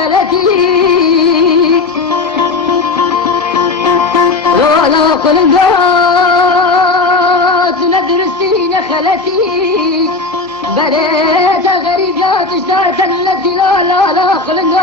خلتي ولا قلقات ندرسين خلتي بليت غريبات اشتاعت التي لا لا لا قلقات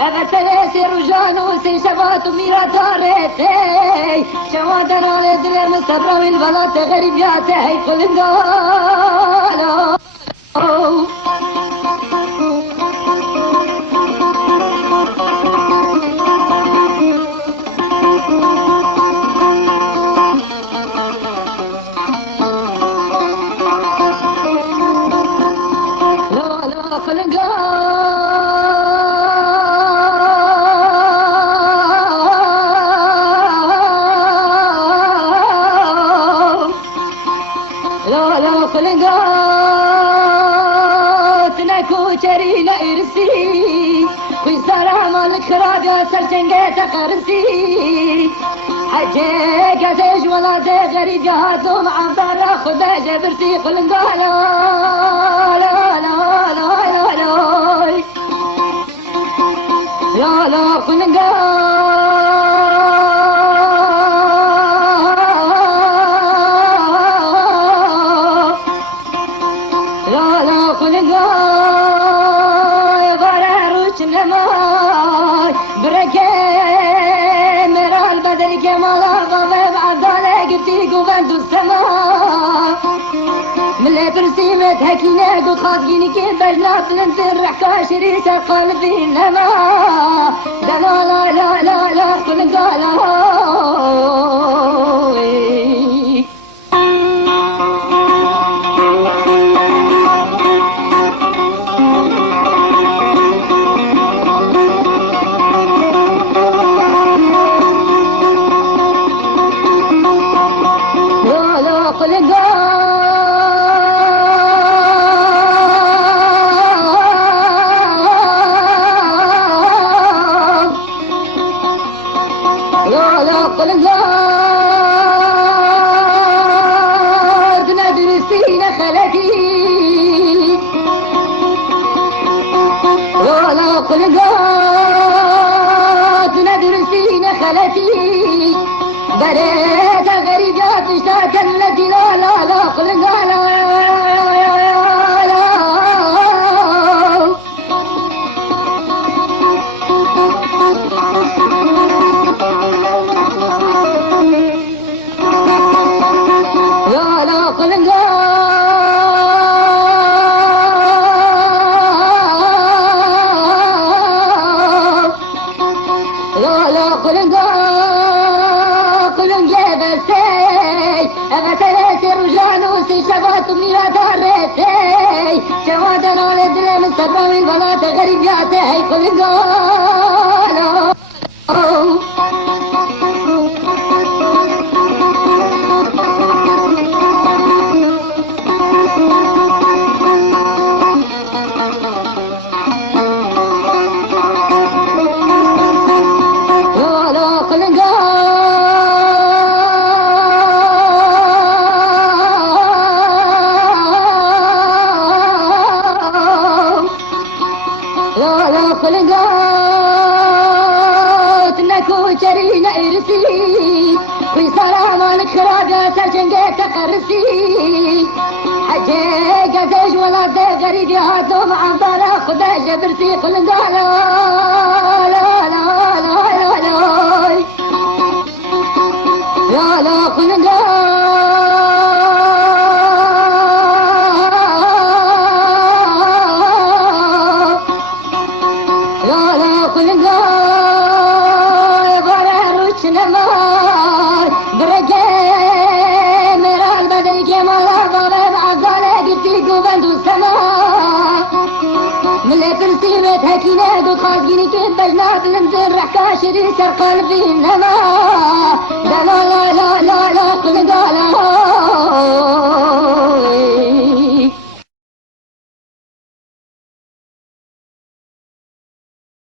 أبتلسي رجانو سي شبات ميرا دارتي شوادنا لدل مستبرا من بلات غريبياتي قلنقالو شرينا إرسي في سلام الكراب يا سرجنجة قرسي حجيك زيج ولا زي غريب جهاتهم عم برا خدا جبرتي قلنقا لا لا لا لا لا لا لا قلنقا لا لا قلنقا ملي ترسيمت هكينا قد خاطقيني كيف بجنا بلنزل رحكا شريسة قلبي إنما لا لا لا لا لا كل قالا قلقات ندرسين خلتي بريت غريبات اشتاعت التي لا لا لا قلقات لا لا قلقات شبات ميرا دارتي شوادنا لدل مستبرا من بلات غريبياتي قلقالو قلقات نكو شرينا إرسي في سلام الكراب يا سرجنجة قرسي حجيك زيج ولا زي غريب يهاتهم عم برا خدا جبرتي قلنقا لا لا لا لا لا لا لا قلنقا ملي ترسيمت تكينا قد خازقيني كيف بجنا بلمزر رح كاشري سر قلبي نما